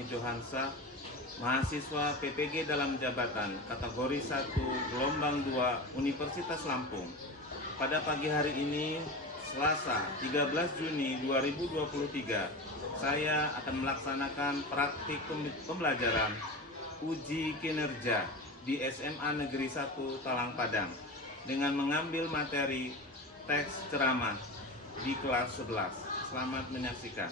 Roni Johansa, mahasiswa PPG dalam jabatan kategori 1 gelombang 2 Universitas Lampung. Pada pagi hari ini, Selasa 13 Juni 2023, saya akan melaksanakan praktik pembelajaran uji kinerja di SMA Negeri 1 Talang Padang dengan mengambil materi teks ceramah di kelas 11. Selamat menyaksikan.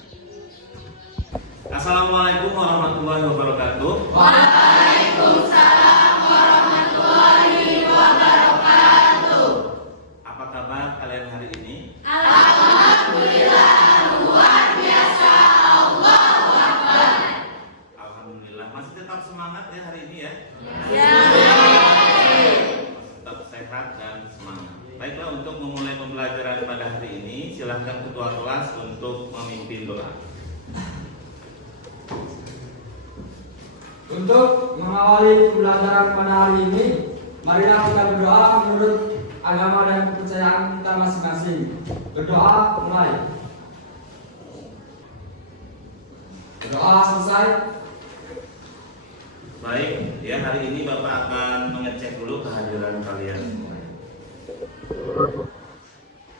Assalamualaikum warahmatullahi wabarakatuh. Waalaikumsalam warahmatullahi wabarakatuh. Apa kabar kalian hari ini? Alhamdulillah, luar biasa. Allahu Akbar. Alhamdulillah, masih tetap semangat ya hari ini ya? Ya. Tetap sehat dan semangat. Baiklah, untuk memulai pembelajaran pada hari ini, silahkan ketua kelas untuk memimpin doa. Untuk mengawali pembelajaran pada hari ini, marilah kita berdoa menurut agama dan kepercayaan kita masing-masing. Berdoa mulai. Berdoa selesai. Baik, ya hari ini Bapak akan mengecek dulu kehadiran kalian semua.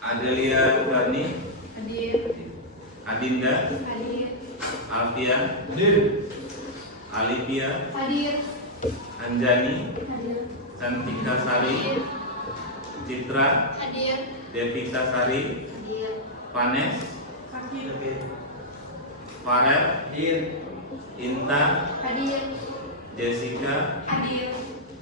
Adelia Bani, Hadir. Adinda, Hadir. Alfian, Hadir. Alivia, Hadir. Anjani, Hadir. Cantika Sari, Citra, Hadir. Devika Sari, Hadir. Vanes, Hadir. Farel, Hadir. Inta, Hadir. Jessica, Hadir.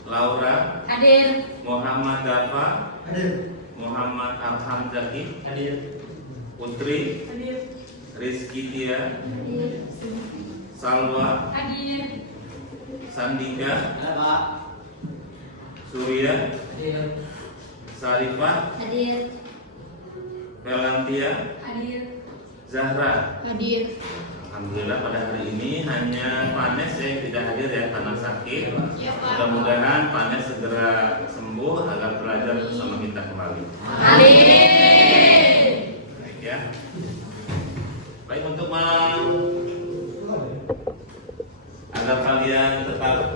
Laura, Hadir. Muhammad Dafa, Hadir. Muhammad Arham Zaki, Hadir. Putri, Hadir. Rizky Tia, Hadir. Salwa, Hadir. Sandika, Ada Pak. Surya, Hadir. Sarifah, Hadir. Velantia, Hadir. Zahra. Hadir. Alhamdulillah pada hari ini hanya Vanes yang tidak hadir ya karena sakit. Ya, Pak. Mudah-mudahan Vanes segera sembuh agar belajar bersama kita kembali. Hadir. Baik ya. Baik, untuk agar kalian tetap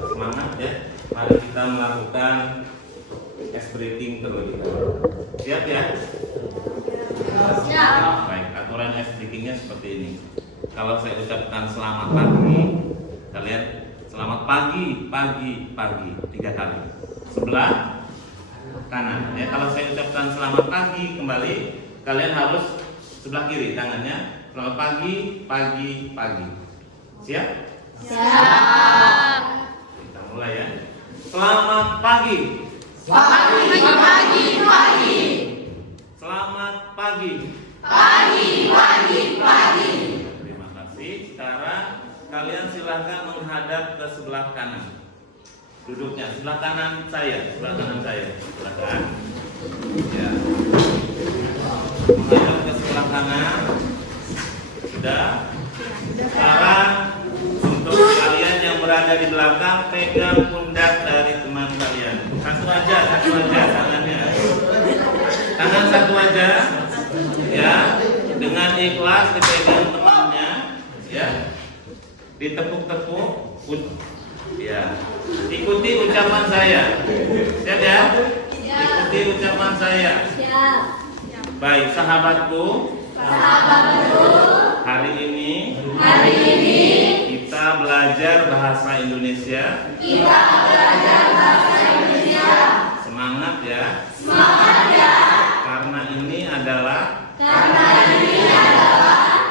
semangat ya, mari kita melakukan ice breathing terlebih dahulu. Siap ya? Siap. Baik, aturan ice breathingnya seperti ini. Kalau saya ucapkan selamat pagi, kalian selamat pagi, pagi, pagi 3 kali. Sebelah kanan. Ya, kalau saya ucapkan selamat pagi kembali, kalian harus sebelah kiri tangannya. Selamat pagi, pagi, pagi. Siap? Siap. Kita mulai ya. Selamat pagi. Pagi, pagi, pagi. Selamat pagi. Pagi, pagi, pagi. Terima kasih. Sekarang kalian silahkan menghadap ke sebelah kanan. Duduknya sebelah kanan saya, sebelah kanan saya. Silakan. Ya. Menghadap ke sebelah kanan. Sudah. Sekarang untuk kalian yang berada di belakang, pegang pundak dari teman kalian. Satu aja tangannya. Tangan satu aja. Ya, dengan ikhlas dipegang temannya, ya, ditepuk-tepuk, ya, ikuti ucapan saya, siap ya? Ikuti ucapan saya. Siap. Baik, sahabatku, hari ini kita belajar bahasa Indonesia. Semangat ya. Karena ini adalah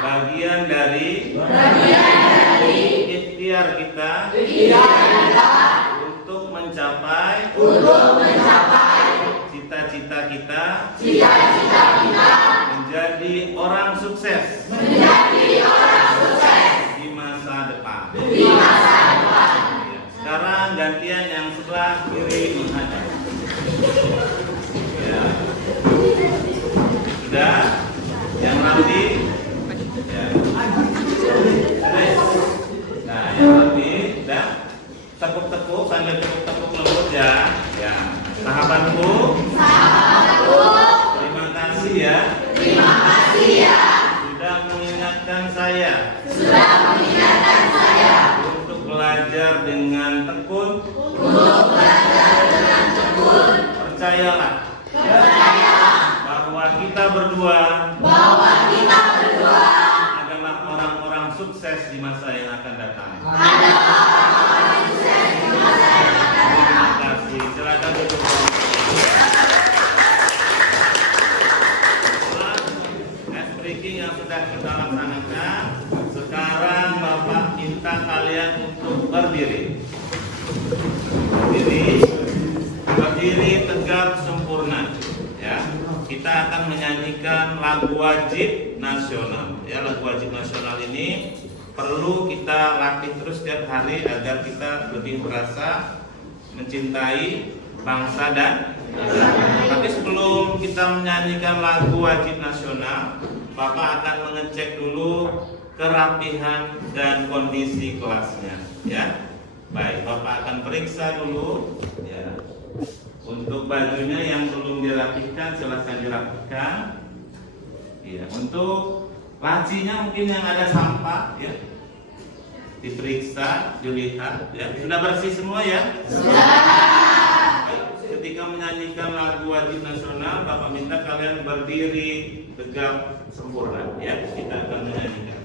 bagian dari ikhtiar kita untuk mencapai cita-cita kita menjadi orang sukses di masa depan. Ya, sekarang gantian yang sebelah kiri menghadap. Ya. Sudah? Yang rapi? Ya. Nah, yang rapi, sudah? Tepuk-tepuk sambil tepuk-tepuk lembut ya. Ya. Sahabatku, terima kasih ya. Sudah mengingatkan saya. belajar dengan tekun. Percayalah. Bahwa kita berdua. Adalah orang-orang sukses di masa yang akan datang. Terima kasih. Silakan duduk. Speaking yang sudah kita laksanakan, sekarang Bapak minta kalian untuk berdiri. Berdiri tegak sempurna. Ya, kita akan menyanyikan lagu wajib nasional. Ya, lagu wajib nasional ini perlu kita latih terus setiap hari agar kita lebih merasa mencintai bangsa dan negara. Tapi sebelum kita menyanyikan lagu wajib nasional, Bapak akan mengecek dulu kerapihan dan kondisi kelasnya, ya. Baik, Bapak akan periksa dulu, ya. Untuk bajunya yang belum dirapihkan, silakan dirapihkan. Ya, untuk lacinya mungkin yang ada sampah, ya. Diperiksa, dilihat, ya. Sudah bersih semua, ya? Ketika menyanyikan lagu wajib nasional, Bapak minta kalian berdiri tegak sempurna, ya. Kita akan menyanyikan.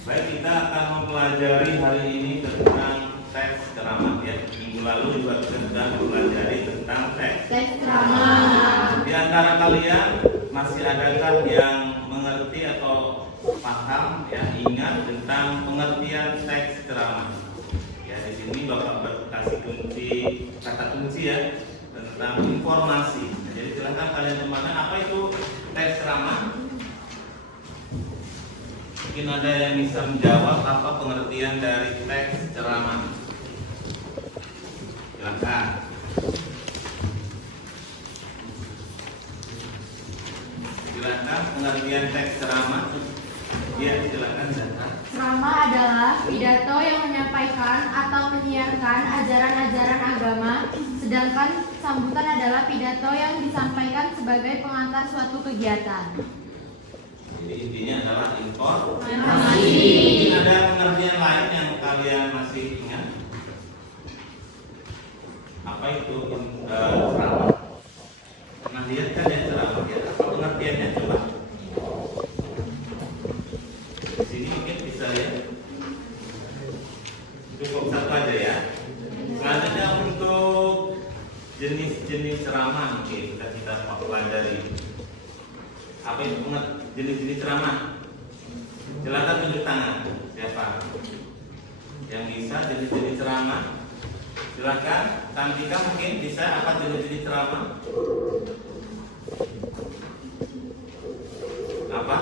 Baik, kita akan mempelajari hari ini tentang teks ceramah, ya. Minggu lalu juga kita sudah mempelajari tentang teks ceramah. Di antara kalian masih adakah yang mengerti atau paham, ya, ingat tentang pengertian teks ceramah? Ya, di sini Bapak berkasih kata kunci, ya, tentang informasi. Nah, jadi silakan kalian kemana? Apa itu teks ceramah? Mungkin ada yang bisa menjawab apa pengertian dari teks ceramah. Silakan. Silakan pengertian teks ceramah. Ya, silakan Zahra. Ceramah adalah pidato yang menyampaikan atau menyiarkan ajaran-ajaran agama, sedangkan sambutan adalah pidato yang disampaikan sebagai pengantar suatu kegiatan. Jadi intinya adalah informasi. Mungkin ada pengertian lain yang kalian masih ingat? Apa itu ceramah? Pernah lihat kan ya ceramah? Ya, apa pengertiannya coba? Di sini mungkin bisa lihat. Cukup satu aja, ya. Selanjutnya untuk jenis-jenis ceramah mungkin kita pelajari. Apa itu jenis-jenis ceramah? Silakan tunjuk tangan. Siapa yang bisa jenis-jenis ceramah? Silakan. Tantika mungkin bisa apa jenis-jenis ceramah? Apa?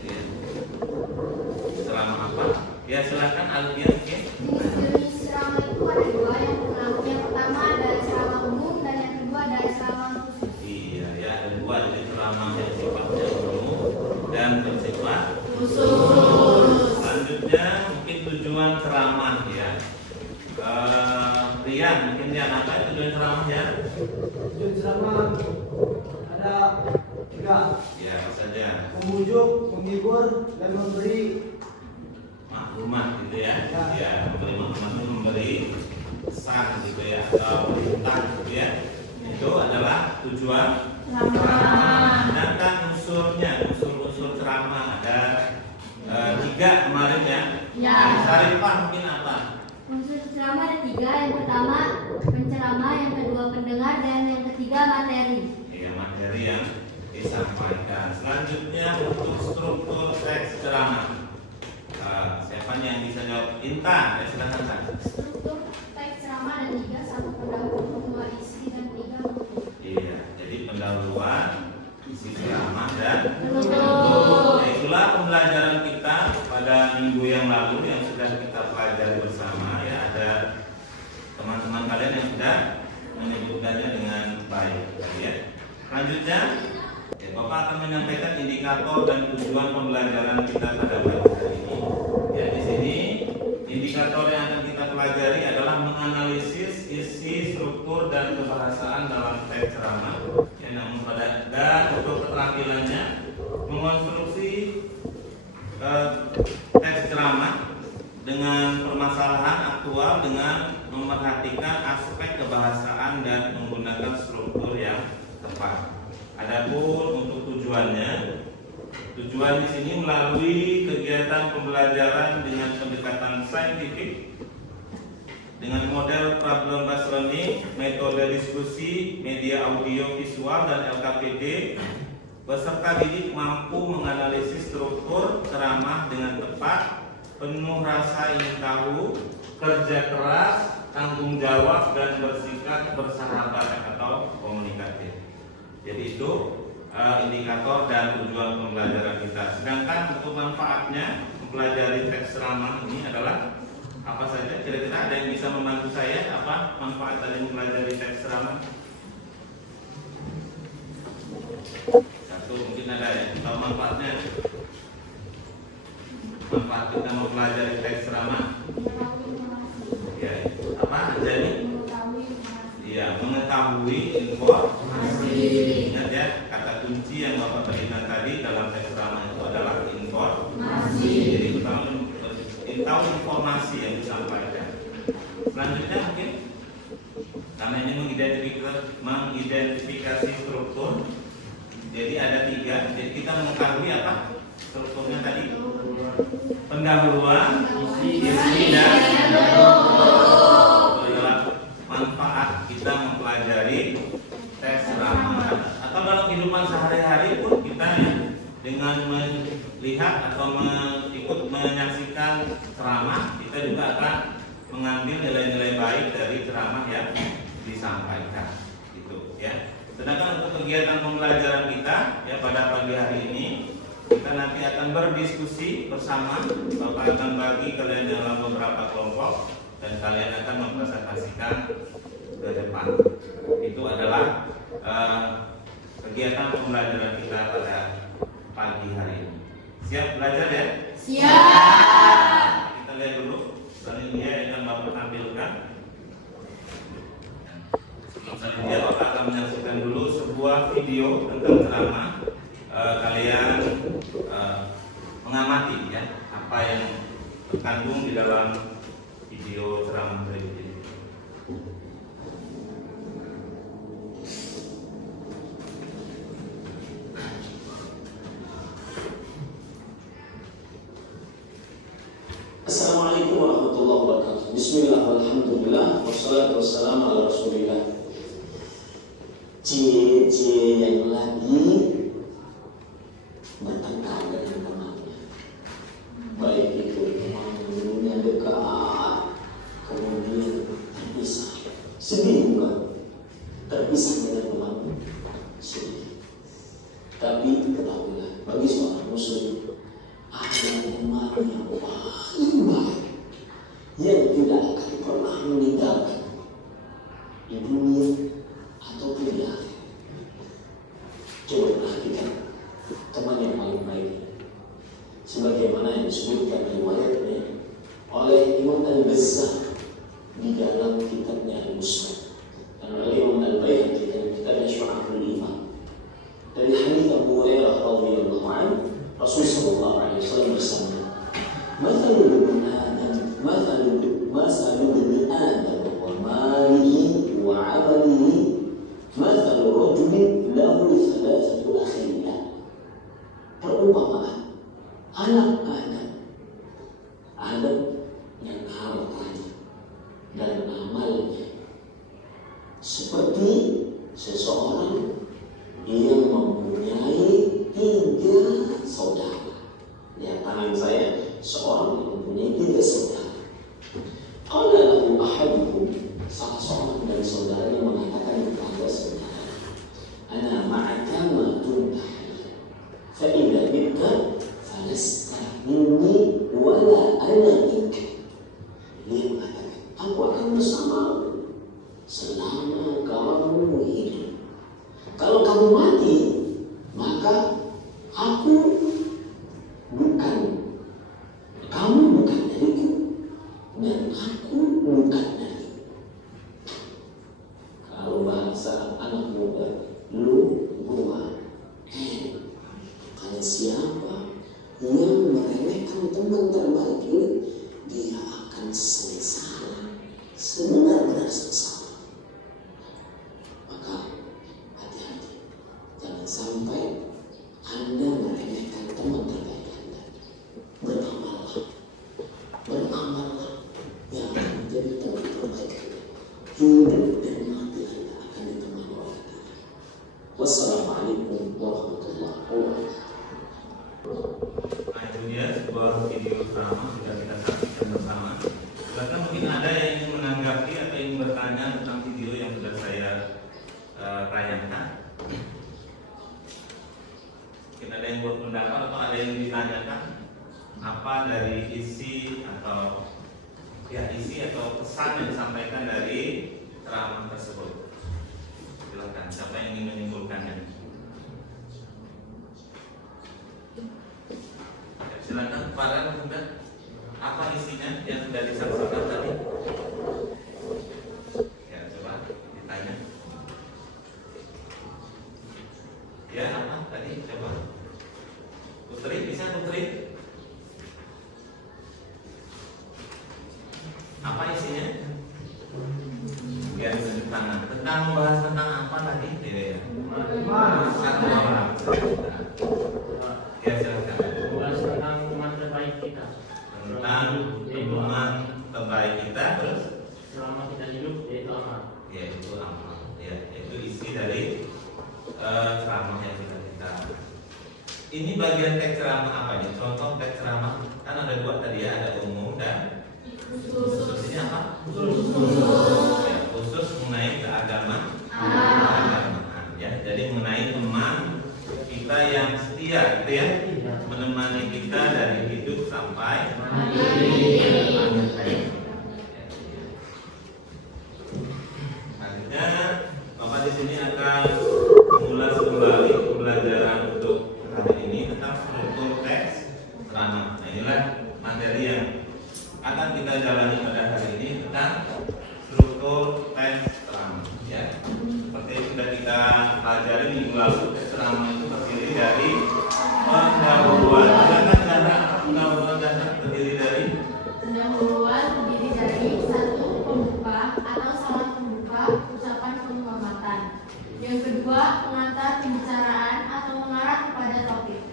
Ya. Ceramah apa? Ya, silakan Alvia mungkin. Jenis ceramah itu ada dua. Yang pertama adalah ceramah umum dan yang kedua adalah ceramah khusus. Iya, ya, ada dua jenis ceramah yang sifatnya dan bersifat khusus. Selanjutnya mungkin tujuan ceramah ya. Rian, mungkin Rian, apa tujuan ceramahnya? Tujuan ceramah ada 3. Ya, apa saja? Membujuk, menghibur, dan memberi Maklumat gitu ya. Ya. Ya, memberi maklumat itu memberi pesan gitu ya, atau perintah gitu ya. Itu adalah tujuan Ceramah. Sedangkan unsur ceramah ada 3 kemarin ya. Ya. Sarifah mungkin apa? Unsur ceramah ada 3. Yang pertama penceramah, yang kedua pendengar, dan yang ketiga materi. Iya, materi yang disampaikan. Selanjutnya untuk struktur teks ceramah. Siapa yang bisa jawab? Intan, ya silakan Kak. Struktur teks ceramah ada 3, 1 pendahuluan, 2 isi, dan 3 penutup. Iya, jadi pendahuluan, isi ceramah dan Penutup. Ya, itulah pembelajaran kita pada minggu yang lalu yang sudah kita pelajari bersama ya. Ada teman-teman kalian yang sudah menyebutkannya dengan baik ya. Selanjutnya Bapak akan menyampaikan indikator dan tujuan pembelajaran kita pada pagi hari ini. Ya, di sini indikator yang akan kita pelajari adalah menganalisis isi, struktur dan kebahasaan dalam teks ceramah. Ya, namun dan untuk keterampilannya mengonstruksi teks ceramah dengan permasalahan aktual dengan memerhatikan aspek kebahasaan dan menggunakan struktur yang tepat. Adapun untuk tujuan di sini melalui kegiatan pembelajaran dengan pendekatan saintifik dengan model problem based learning, metode diskusi, media audio visual dan LKPD, peserta didik mampu menganalisis struktur ceramah dengan tepat, penuh rasa ingin tahu, kerja keras, tanggung jawab dan bersikap bersahabat atau komunikatif. Jadi itu indikator dan tujuan pembelajaran kita. Sedangkan untuk manfaatnya mempelajari teks ceramah ini adalah apa saja? Kira-kira ada yang bisa membantu saya? Apa manfaat dari mempelajari teks ceramah? Satu mungkin ada ya. Tahu manfaatnya? Manfaat kita mempelajari teks ceramah. Ya, apa aja nih? Iya, mengetahui informasi. Ingat ya, kata kunci yang Bapak berikan tadi dalam teks ceramah itu adalah informasi. Jadi kita tahu informasi yang disampaikan. Selanjutnya mungkin karena ini mengidentifikasi struktur. Jadi ada 3. Jadi kita mengetahui apa strukturnya tadi? Pendahuluan, isi dan manfaat kita mempelajari teks ceramah atau dalam kehidupan sehari-hari pun kita ya, dengan melihat atau ikut menyaksikan ceramah kita juga akan mengambil nilai-nilai baik dari ceramah yang disampaikan gitu ya. Sedangkan untuk kegiatan pembelajaran kita ya pada pagi hari ini kita nanti akan berdiskusi bersama. Bapak akan bagi kalian dalam beberapa kelompok dan kalian akan mempresentasikan ke depan. Itu adalah kegiatan pembelajaran kita pada pagi hari ini. Siap belajar ya? Siap. Kita lihat dulu Salinia yang akan Bapak tampilkan. Sebelum Salinia, Bapak akan menyaksikan dulu sebuah video tentang ceramah. Kalian mengamati ya apa yang terkandung di dalam video ceramah berikut ini. Assalamualaikum warahmatullahi wabarakatuh. Bismillah walhamdulillah wassalatu wassalamu ala rasulillah. Cie yang lagi bertengkar dengan temannya, baik itu teman yang dekat, kemudian terpisah, sedih bukan? Terpisah dengan teman sedih. Tapi ketahuilah, bagi seorang muslim ada teman yang paling baik yang tidak akan pernah meninggalkan di dunia ataupun di akhirat. Coba perhatikan teman yang paling baik. sebagaimana yang disebutkan riwayatnya oleh Imam Al-Bazzar di dalam kitabnya Al-Musnad dan oleh Imam Al-Baihaqi dalam kitabnya Syu'abul Iman. Dari hadits Abu Hurairah radhiyallahu anhu, Rasul sallallahu alaihi wasallam bersabda, "Mathalul ibn Adam, mathalul ibn Adam wa malihi wa 'amalihi, mathalur rajulin lahu thalathatu akhillah." Perumpamaan anak Adam yang hartanya dan amalnya seperti seseorang yang mempunyai 3 saudara. Lihat tangan saya, seorang yang mempunyai 3 saudara. Qala lahu ahaduhum, salah seorang dari saudaranya mengatakan kepada saudara, "Ana ma'aka ma kunta hayya, fa idza mitta falasta minni wala ana minka." Dia mengatakan, "Aku akan bersamamu selama kamu hidup. Kalau kamu mati, maka kamu bukan dariku, dan aku bukan dariku." Kalau bahasa anak muda, lu, gua, kalian siapa yang meremehkan teman terbaik ini, dia akan sengsara, sebenar-benar sengsara. Maka hati-hati, jangan sampai Anda meremehkan teman terbaik Anda. Beramallah yang akan menjadi teman terbaik Anda. Hidup dan mati Anda akan ditemani oleh dia. Wassalamualaikum warahmatullahi wabarakatuh. Nah, itu dia sebuah video drama sudah kita saksikan bersama. Bahkan mungkin ada yang ingin menanggapi atau ingin bertanya tentang video yang sudah saya tayangkan. Mungkin ada yang berpendapat atau ada yang ditanyakan apa dari isi atau pesan yang disampaikan dari ceramah tersebut. Silakan, siapa yang ingin menyimpulkannya? Silakan para pemuda, apa isinya yang sudah disaksikan tadi? Ya, coba ditanya. Ya, apa tadi? Coba. Putri, bisa Putri? Apa isinya? Ya, tunjuk tangan. Tentang membahas tentang apa tadi? Ya. Satu orang. Ya, silakan. Tentang teman terbaik kita. Tentang teman terbaik kita, terus Selama kita hidup, yaitu amal. yaitu amal. Ya, itu isi dari ceramah yang sudah kita. Ini bagian teks ceramah apa nih? Contoh teks ceramah kan ada 2 tadi ya, ada umum dan khusus. Ini apa? Ya, khusus mengenai keagamaan. Ya, jadi mengenai teman kita yang setia, gitu ya, menemani kita dari hidup sampai akhir hayat. Akhirnya, Bapak di sini akan mengulas kembali pembelajaran untuk hari ini tentang struktur teks ceramah. Nah, inilah materi yang akan kita jalani pada hari ini tentang struktur teks ceramah. Ya, seperti yang sudah kita pelajari minggu lalu, teks ceramah itu terdiri dari pendahuluan. Pendahuluan dasar terdiri dari Pendahuluan terdiri dari 1 pembuka atau salam pembuka, ucapan penghormatan. Yang kedua, pengantar pembicaraan atau mengarah kepada topik.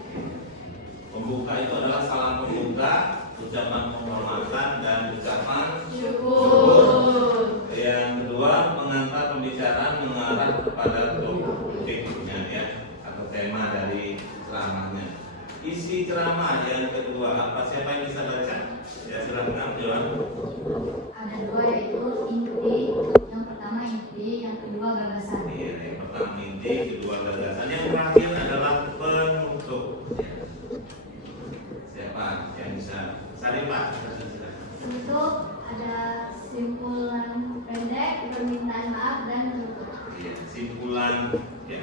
pembuka itu adalah salam pembuka, ucapan penghormatan dan ucapan Syukur. Yang kedua, pengantar pembicaraan mengarah kepada topiknya ya, atau tema dari ceramahnya. Isi ceramah yang kedua apa? Siapa yang bisa baca? Ya, silakan jawab. Ada 2, yaitu inti. Yang pertama inti, yang kedua gagasan. Iya, yang pertama inti, kedua gagasan. Yang terakhir adalah penutup. Ya. Siapa yang bisa? Sarifah, silakan. Untuk ada simpulan pendek, permintaan maaf, dan penutup. Ya, simpulan ya,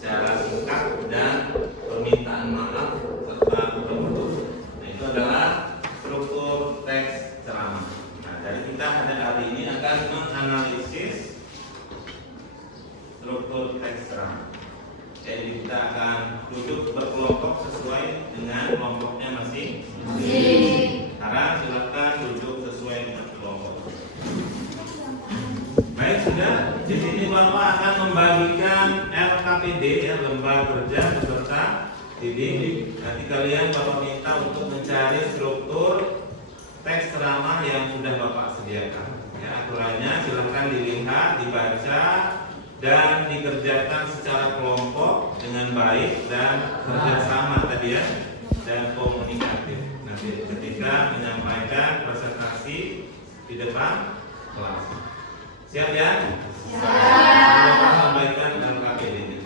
secara singkat dan permintaan maaf serta untuk berkelompok sesuai dengan kelompoknya masing-masing. Sekarang silakan duduk sesuai dengan kelompok. Baik, sudah. Di sini Bapak akan membagikan LKPD ya, lembar kerja beserta dinding. Nanti kalian Bapak minta untuk mencari struktur teks ceramah yang sudah Bapak sediakan. Ya, aturannya silakan dilihat, dibaca, dan dikerjakan secara kelompok dengan baik dan kerjasama tadi ya, dan komunikatif. Nanti ketika menyampaikan presentasi di depan kelas. Siap ya? Siap. Sampaikan LKPD-nya.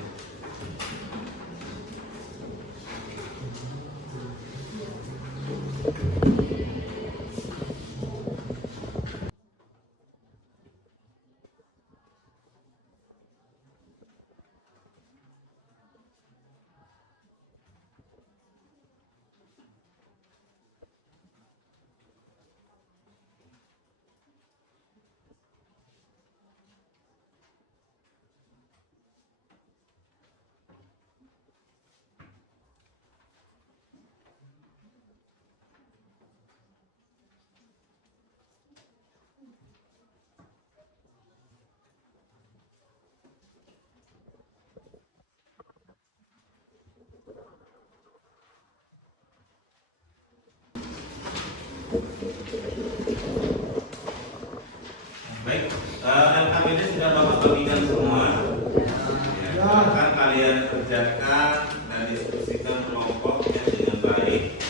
Baik, LKPD sudah Bapak bagikan semua. Ya, silakan kalian kerjakan dan diskusikan kelompoknya dengan baik.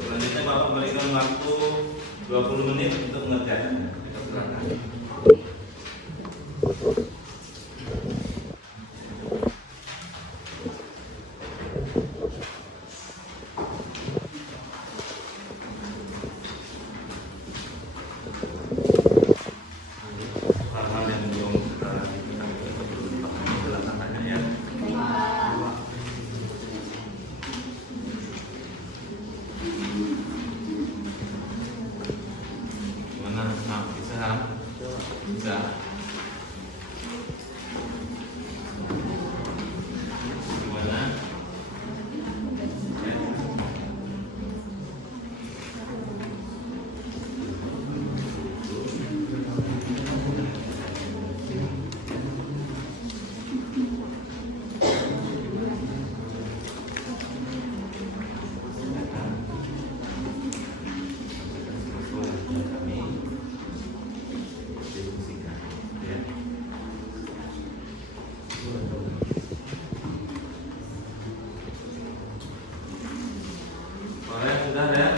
Selanjutnya Bapak berikan waktu 20 menit untuk mengerjakan. Silakan. Hal-hal yang belum silakan tanya ya. Gimana? Nah, bisa? Bisa. Gimana? Ya. Kami diskusikan ya. Boleh, sudah ya?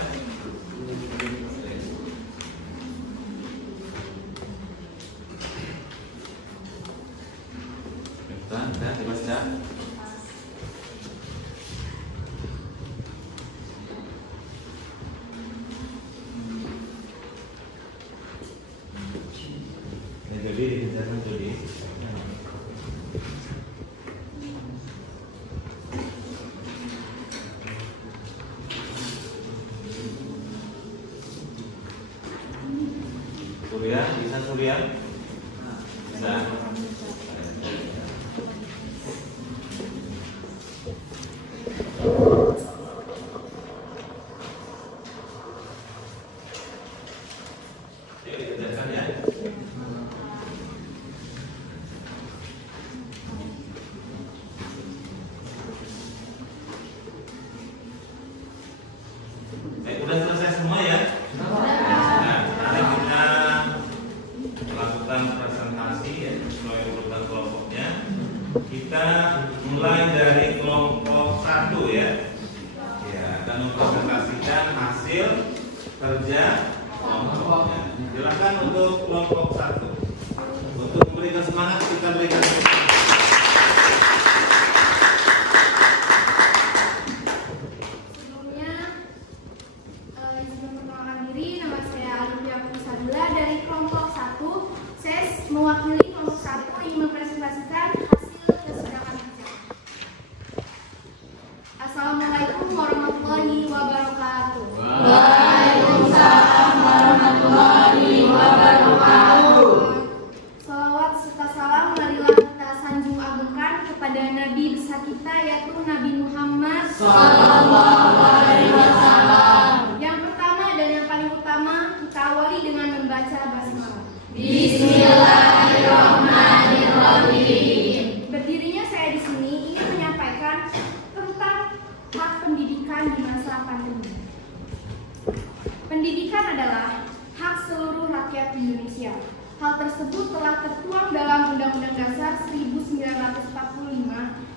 Sudah, dibaca. Ya, jadi dikerjakan jadi. Surya, bisa Surya? Bisa. Yuk dikerjakan ya. Udah selesai semua ya? Nah, sekarang kita melakukan presentasi ya, sesuai urutan kelompoknya. Kita mulai dari kelompok 1 ya. Ya, dan mempresentasikan hasil kerja kelompoknya. Silakan untuk kelompok 1. Untuk memberikan semangat kita berikan. Sebelumnya, izin memperkenalkan diri, nama saya Alifia Putusabila dari kelompok 1. Saya mewakili kelompok 1 ingin mempresentasikan hasil yang sudah kami kerjakan. Assalamualaikum warahmatullahi wabarakatuh. Waalaikumsalam warahmatullahi wabarakatuh. Salawat serta salam marilah kita sanjung agungkan kepada Nabi besar kita yaitu Nabi Yang pertama dan yang paling utama, kita awali dengan membaca basmalah. Berdirinya saya di sini ingin menyampaikan tentang hak pendidikan di masa pandemi. Pendidikan adalah hak seluruh rakyat Indonesia. Hal tersebut telah tertuang dalam Undang-Undang Dasar 1945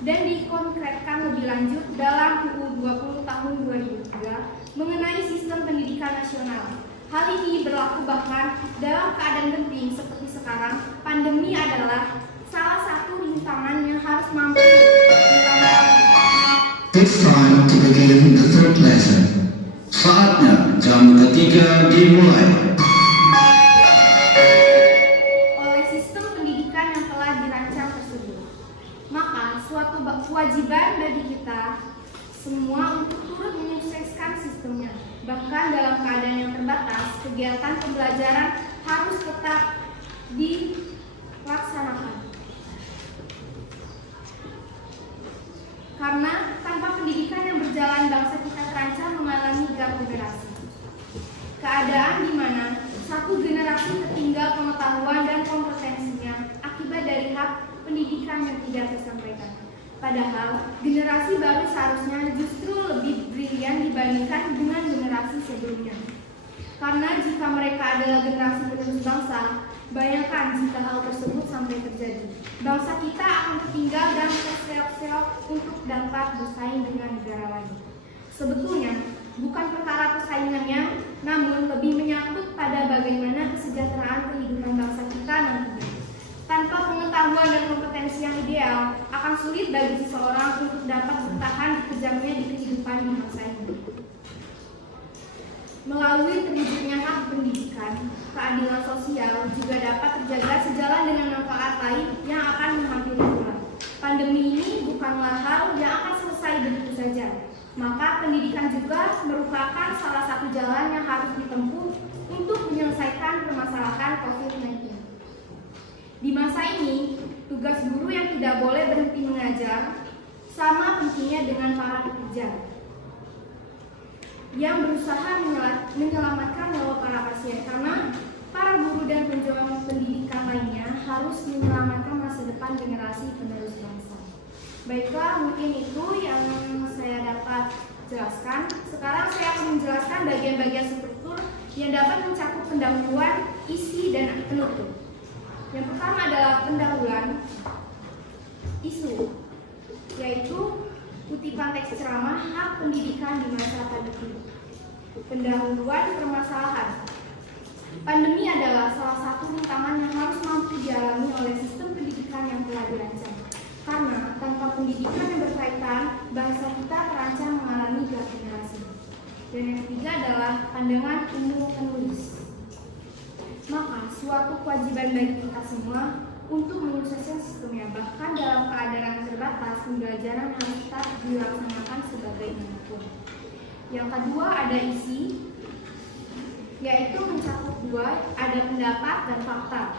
dan dikonkretkan lebih lanjut dalam UU 20 tahun 2003 mengenai sistem pendidikan nasional. Hal ini berlaku bahkan dalam keadaan genting seperti sekarang. Pandemi adalah salah satu rintangan yang harus mampu dilakukan. It's time to begin the third lesson. Saatnya jam ketiga dimulai. Oleh sistem pendidikan yang telah dirancang tersebut, maka suatu kewajiban bagi kita semua untuk turut menyukseskan sistemnya. Bahkan dalam keadaan yang terbatas, kegiatan pembelajaran harus tetap dilaksanakan. Karena tanpa pendidikan yang berjalan, bangsa kita terancam mengalami gap generasi. Keadaan di mana satu generasi tertinggal pengetahuan dan kompetensinya akibat dari hak pendidikan yang tidak tersampaikan. Padahal generasi baru seharusnya justru lebih brilian dibandingkan dengan generasi sebelumnya. Karena jika mereka adalah generasi penerus bangsa, bayangkan jika hal tersebut sampai terjadi. Bangsa kita akan tertinggal dan terseok-seok untuk dapat bersaing dengan negara lain. Sebetulnya, bukan perkara persaingannya, namun lebih menyangkut pada bagaimana kesejahteraan kehidupan bangsa kita nantinya. Tanpa pengetahuan dan kompetensi yang ideal, akan sulit bagi seseorang untuk dapat bertahan kejamnya di kehidupan di masa ini. Melalui terwujudnya hak pendidikan, keadilan sosial juga dapat terjaga sejalan dengan manfaat lain yang akan menghampiri pula. Pandemi ini bukanlah hal yang akan selesai begitu saja. Maka pendidikan juga merupakan salah satu jalan yang harus ditempuh untuk menyelesaikan permasalahan COVID-19. Di masa ini, tugas guru yang tidak boleh berhenti mengajar sama pentingnya dengan para pekerja yang berusaha menyelamatkan nyawa para pasien, karena para guru dan penjuang pendidikan lainnya harus menyelamatkan masa depan generasi penerus bangsa. Baiklah, mungkin itu yang saya dapat jelaskan. Sekarang saya akan menjelaskan bagian-bagian struktur yang dapat mencakup pendahuluan, isi, dan penutup. Yang pertama adalah pendahuluan isu, yaitu kutipan teks ceramah hak pendidikan di masa pandemi. Pendahuluan permasalahan. Pandemi adalah salah satu rintangan yang harus mampu dialami oleh sistem pendidikan yang telah dirancang. Karena tanpa pendidikan yang berkaitan, bangsa kita terancam mengalami gap generasi. Dan yang ketiga adalah pandangan umum penulis. Maka suatu kewajiban bagi kita semua untuk menyukseskan sistemnya. Bahkan dalam keadaan terbatas, pembelajaran harus tetap dilaksanakan sebagaimanapun. Yang kedua ada isi, yaitu mencakup dua, ada pendapat dan fakta.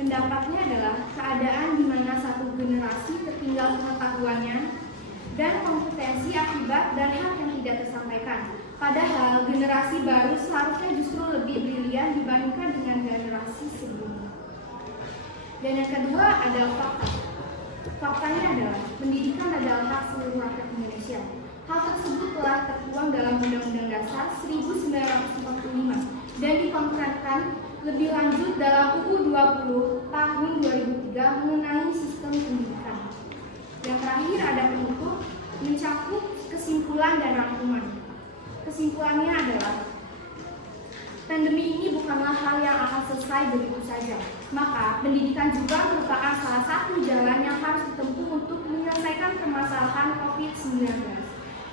Pendapatnya adalah keadaan di mana satu generasi tertinggal pengetahuannya dan kompetensi akibat dan hak yang tidak tersampaikan. Padahal generasi baru seharusnya justru lebih brilian dibandingkan dengan generasi sebelumnya. Dan yang kedua adalah fakta. Faktanya adalah pendidikan adalah hak seluruh rakyat Indonesia. Hal tersebut telah tertuang dalam Undang-Undang Dasar 1945 dan dikonkretkan lebih lanjut dalam UU 20 tahun 2003 mengenai sistem pendidikan. Yang terakhir ada penutup, mencakup kesimpulan dan rangkuman. Kesimpulannya adalah pandemi ini bukanlah hal yang akan selesai begitu saja. Maka pendidikan juga merupakan salah satu jalan yang harus ditempuh untuk menyelesaikan permasalahan COVID-19.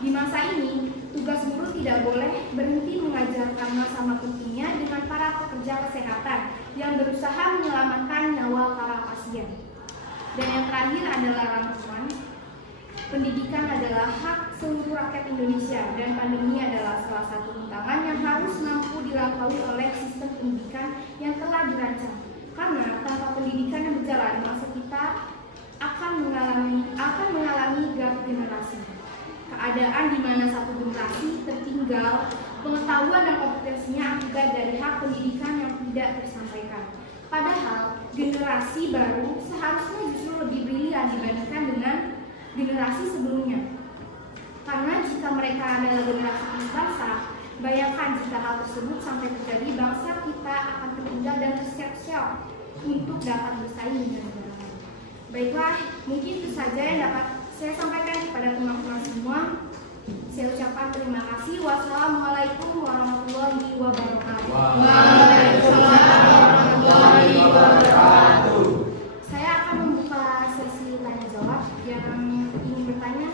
Di masa ini, tugas guru tidak boleh berhenti mengajarkan sama pentingnya dengan para pekerja kesehatan yang berusaha menyelamatkan nyawa para pasien. Dan yang terakhir adalah rangkuman. Pendidikan adalah hak seluruh rakyat Indonesia dan pandemi adalah salah satu rintangan yang harus mampu dilampaui oleh sistem pendidikan yang telah dirancang. Karena tanpa pendidikan yang berjalan, masa kita akan mengalami gap generasi. keadaan di mana satu generasi tertinggal pengetahuan dan kompetensinya akibat dari hak pendidikan yang tidak tersampaikan. Padahal generasi baru seharusnya justru lebih brilian dibandingkan dengan generasi sebelumnya. Karena jika mereka adalah generasi penerus bangsa, bayangkan jika hal tersebut sampai terjadi, bangsa kita akan tertinggal dan terseok-seok untuk dapat bersaing dengan negara lain. Baiklah, mungkin itu saja yang dapat saya sampaikan kepada teman-teman semua. Saya ucapkan terima kasih. Wassalamualaikum warahmatullahi wabarakatuh. Waalaikumsalam warahmatullahi wabarakatuh. Saya akan membuka sesi tanya jawab. Yang ingin bertanya,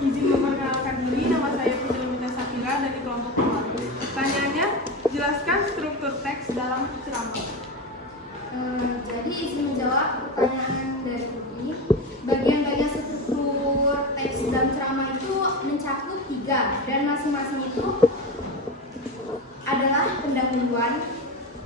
Izin memperkenalkan diri, nama saya Putri Mita Safira dari kelompok 2. Pertanyaannya, jelaskan struktur teks dalam ceramah. jadi izin menjawab pertanyaan dari Putri. Bagian-bagian struktur teks dalam ceramah itu mencakup 3, dan masing-masing itu adalah pendahuluan,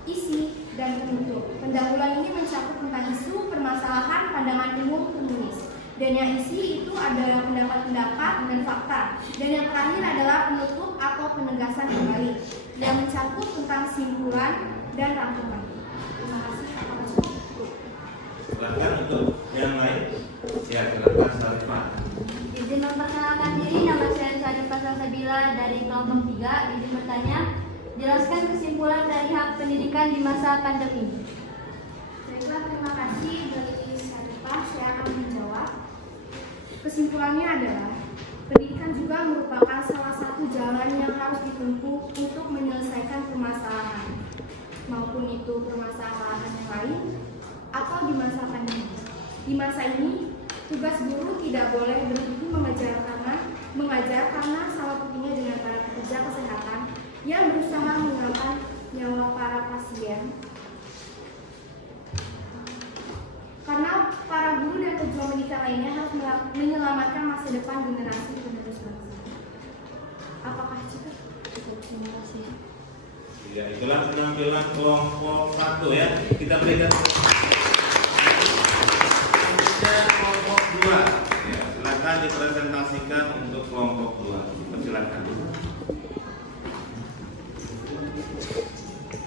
isi, dan penutup. Pendahuluan ini mencakup tentang isu, permasalahan, pandangan umum penulis. Dan yang isi itu adalah pendapat-pendapat dan fakta. Dan yang terakhir adalah penutup atau penegasan kembali yang mencakup tentang simpulan dan rangkuman. Terima kasih. Silakan untuk yang lain. Ya, silakan Sarifah. Izin memperkenalkan diri, nama saya Sarifah Salsabila dari kelompok 3. Izin bertanya, jelaskan kesimpulan dari hak pendidikan di masa pandemi. Baiklah, terima kasih dari Sarifah. Saya akan menjawab. Kesimpulannya adalah pendidikan juga merupakan salah satu jalan yang harus ditempuh untuk menyelesaikan permasalahan, maupun itu permasalahan yang lain atau di masa pandemi. Di masa ini, tugas guru tidak boleh berhenti mengajar karena salah satunya dengan para pekerja kesehatan yang berusaha menyelamatkan nyawa para pasien. Karena para guru dan pejuang pendidikan lainnya harus menyelamatkan masa depan generasi penerus bangsa. Apakah cukup? Terima kasih. Ya, itulah penampilan kelompok 1 ya. Kita berikan kelompok 2. Ya, silakan dipresentasikan untuk kelompok 2. Silakan.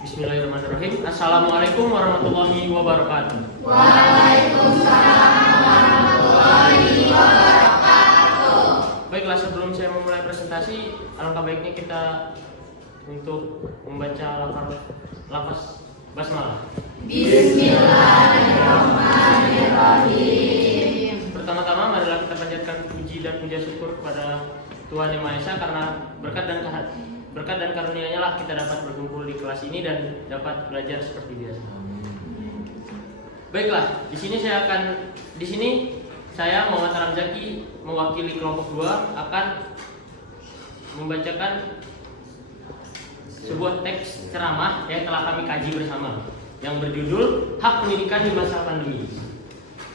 Bismillahirrahmanirrahim. Assalamualaikum warahmatullahi wabarakatuh. Waalaikumsalam warahmatullahi wabarakatuh. Baiklah, sebelum saya memulai presentasi, alangkah baiknya kita untuk membaca lafaz basmalah. Bismillahirrahmanirrahim. Pertama-tama marilah kita panjatkan puji dan puja syukur kepada Tuhan Yang Maha Esa karena berkat dan karunia-Nya lah kita dapat berkumpul di kelas ini dan dapat belajar seperti biasa. Baiklah, di sini saya Muhammad Ramzaki mewakili kelompok 2 akan membacakan sebuah teks ceramah yang telah kami kaji bersama yang berjudul Hak Pendidikan di Masa Pandemi.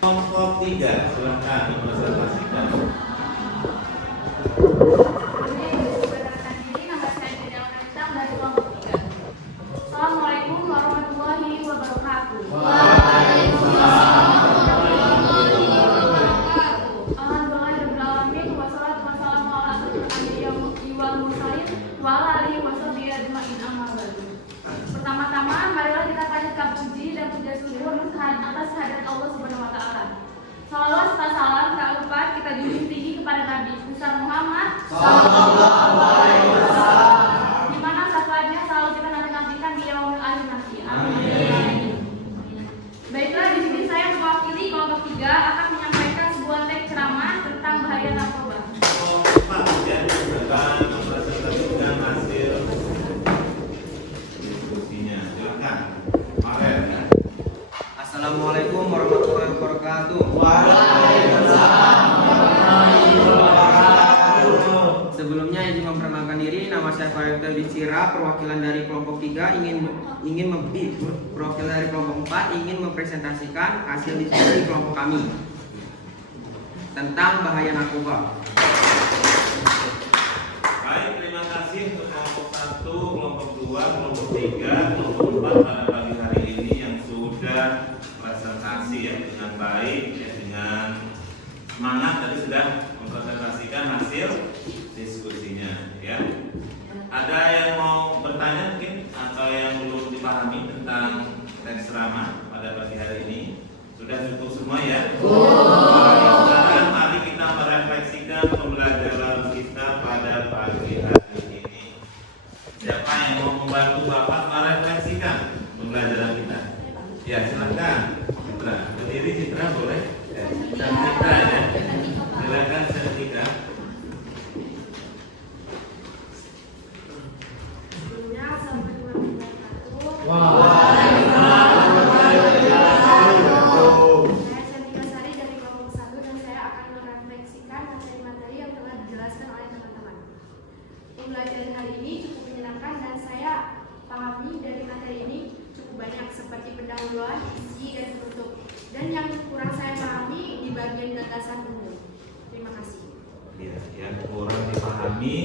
Kelompok 3, silakan mempresentasikan. Assalamualaikum warahmatullahi wabarakatuh. Alhamdulillahirrahmanirrahim. Wassalatu wassalamu ala asyrofil anbiya'i wal mursalin wa ala alihi washabihi ajmain, amma ba'du. Pertama-tama marilah kita panjatkan puji dan puja syukur atas kehadirat Allah Subhanahu wa taala. Salawat serta salam tak lupa kita junjung tinggi kepada Nabi besar Muhammad sallallahu alaihi wasallam. Di mana syafaatnya selalu kita nantikan di yaumul akhir nanti. Amin. Baiklah, di sini saya mewakili kelompok 3 akan menyampaikan sebuah teks ceramah tentang bahaya narkoba. Pak, ya, silakan mempresentasikan hasil diskusinya. Silakan. Maren. Assalamualaikum warahmatullahi wabarakatuh. Sebelumnya izin memperkenalkan diri, nama saya Farid Dicira, perwakilan dari kelompok 3 perwakilan dari kelompok 4 ingin mempresentasikan hasil diskusi kelompok kami tentang bahaya narkoba. Baik, terima kasih untuk kelompok 1, kelompok 2, kelompok 3, kelompok 4 pada pagi hari ini yang sudah presentasi ya dengan baik ya, dengan semangat tadi sudah mempresentasikan hasil diskusinya ya. Ada yang mau bertanya mungkin atau yang belum dipahami tentang teks ceramah pada pagi hari ini? Sudah cukup semua ya? Sekarang mari kita merefleksikan pembelajaran kita pada pagi hari ini. Siapa yang mau membantu Bapak merefleksikan pembelajaran kita? Ya, silakan. Citra, berdiri Citra boleh? Ya, Citra ya. Silakan Citra. Saya Cantika Sari dari kelompok 1 dan saya akan merefleksikan materi-materi yang telah dijelaskan oleh teman-teman. Pembelajaran hari ini cukup menyenangkan dan saya pahami dari materi ini cukup banyak seperti pendahuluan, isi, dan penutup. Dan yang kurang saya pahami di bagian gagasan umum. Terima kasih. Ya, yang kurang dipahami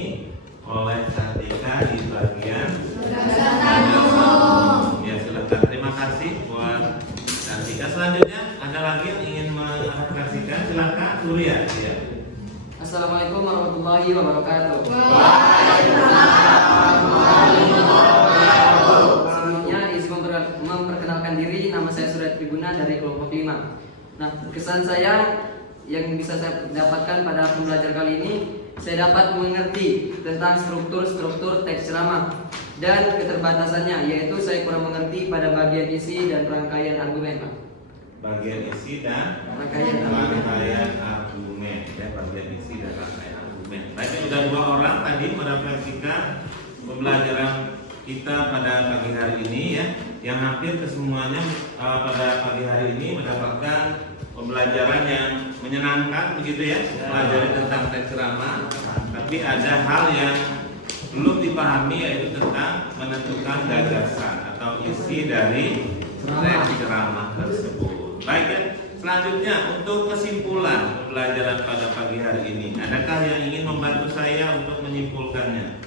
oleh Cantika di bagian Gagasan umum. ya, silakan. Terima kasih buat Cantika. Selanjutnya ada lagi yang ingin merefleksikan, silakan Surya ya. Assalamualaikum warahmatullahi wabarakatuh. Sebelumnya izin memperkenalkan diri, nama saya Surya Tribuna dari kelompok 5. Nah, kesan saya yang bisa saya dapatkan pada pembelajaran kali ini, saya dapat mengerti tentang struktur teks ceramah dan keterbatasannya, yaitu saya kurang mengerti pada bagian isi dan rangkaian argumen, Pak. Bagian isi dan Rangkaian argumen ya, bagian isi dan rangkaian argumen. Baik, sudah 2 orang tadi merefleksikan pembelajaran kita pada pagi hari ini ya, yang hampir kesemuanya pada pagi hari ini mendapatkan pembelajaran yang menyenangkan begitu ya, pelajari tentang teks ceramah. Tapi ada hal yang belum dipahami, yaitu tentang menentukan gagasan atau isi dari teks ceramah tersebut. Baik ya, selanjutnya untuk kesimpulan pembelajaran pada pagi hari ini, adakah yang ingin membantu saya untuk menyimpulkannya?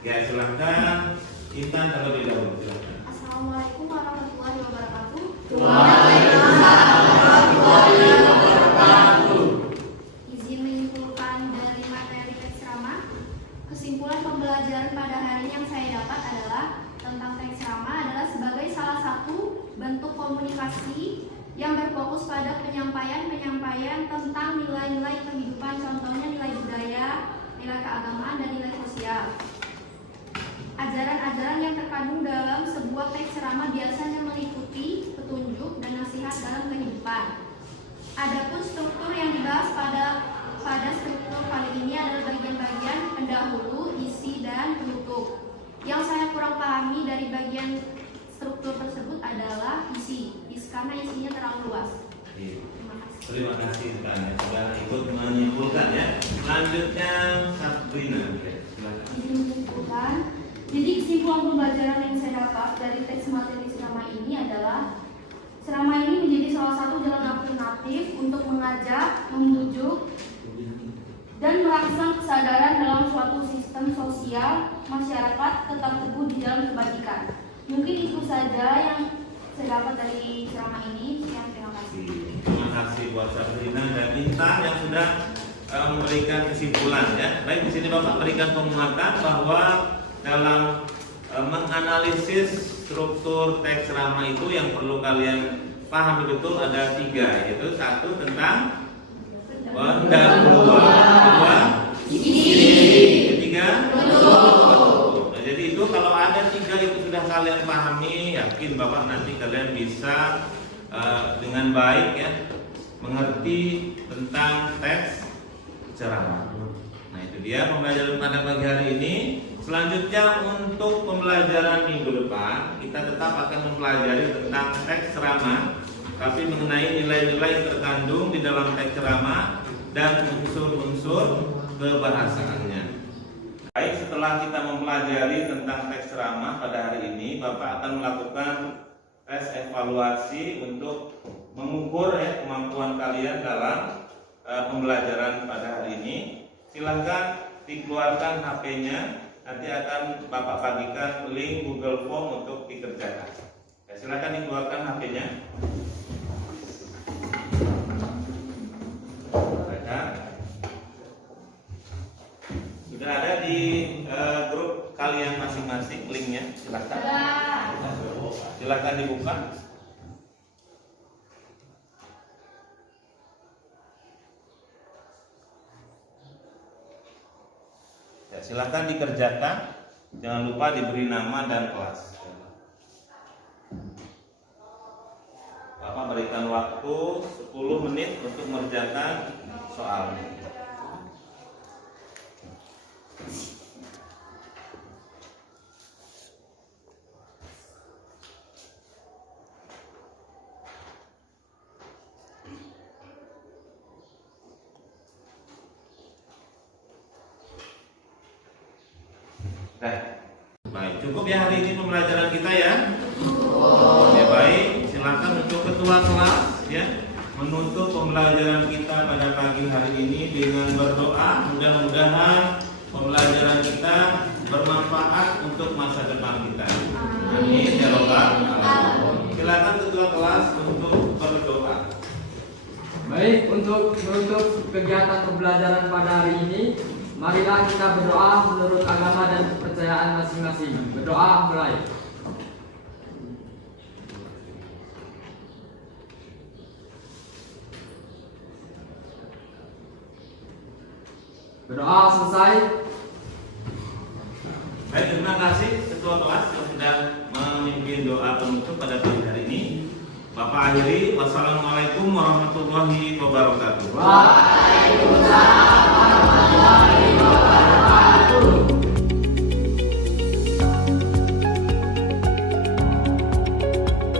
Ya, silakan Intan terlebih dahulu. Silakan. Assalamualaikum warahmatullahi wabarakatuh. Izin menyimpulkan dari materi teks ceramah. Kesimpulan pembelajaran pada hari ini yang saya dapat adalah tentang teks ceramah adalah sebagai salah satu bentuk komunikasi yang berfokus pada penyampaian tentang nilai-nilai kehidupan, contohnya nilai budaya, nilai keagamaan, dan nilai sosial. Ajaran-ajaran yang terkandung dalam sebuah teks ceramah biasanya meliputi petunjuk dan nasihat dalam kehidupan. Adapun struktur yang dibahas pada struktur kali ini adalah bagian-bagian pendahulu, isi, dan penutup. Yang saya kurang pahami dari bagian struktur tersebut adalah isi, karena isinya terlalu luas. Terima kasih Tanya, sudah ikut menyimpulkan ya. Selanjutnya Sabrina. Menyimpulkan. Jadi kesimpulan pembelajaran yang saya dapat dari teks materi ceramah ini adalah ceramah ini menjadi salah satu jalan alternatif untuk mengajak, membujuk, dan merangsang kesadaran dalam suatu sistem sosial masyarakat tetap teguh di dalam kebajikan. Mungkin itu saja yang saya dapat dari ceramah ini. Sekian, terima kasih. Terima kasih buat Sabrina dan Intan yang sudah memberikan kesimpulan ya. Baik, di sini Bapak berikan penguatan bahwa dalam menganalisis struktur teks ceramah itu yang perlu kalian pahami betul ada 3, yaitu 1 tentang pendahuluan, 2 isi, 3 penutup. Nah, jadi itu kalau ada 3 itu sudah kalian pahami, yakin Bapak nanti kalian bisa dengan baik ya mengerti tentang teks ceramah. Nah, itu dia pembelajaran pada pagi hari ini. Selanjutnya untuk pembelajaran minggu depan kita tetap akan mempelajari tentang teks ceramah, tapi mengenai nilai-nilai yang terkandung di dalam teks ceramah dan unsur-unsur kebahasaannya. Baik, setelah kita mempelajari tentang teks ceramah pada hari ini, Bapak akan melakukan tes evaluasi untuk mengukur ya kemampuan kalian dalam pembelajaran pada hari ini. Silahkan dikeluarkan HP-nya. Nanti akan Bapak bagikan link Google Form untuk dikerjakan. Ya, silakan dikeluarkan HP-nya. silakan dibuka. Ya, silakan dikerjakan. Jangan lupa diberi nama dan kelas. Bapak berikan waktu 10 menit untuk mengerjakan soalnya. Baik, cukup ya hari ini pembelajaran kita ya. Ya baik, silakan untuk ketua kelas ya menutup pembelajaran kita pada pagi hari ini dengan berdoa. Mudah-mudahan pembelajaran kita bermanfaat untuk masa depan kita. Amin ya robbal alamin. Silakan ketua kelas untuk berdoa. Baik, untuk menutup kegiatan pembelajaran pada hari ini, marilah kita berdoa menurut agama dan kepercayaan masing-masing. Berdoa mulai. Berdoa selesai. Baik, terima kasih ketua kelas yang sudah memimpin doa penutup pada pagi hari ini. Bapak akhiri, wassalamualaikum warahmatullahi wabarakatuh. Waalaikumsalam.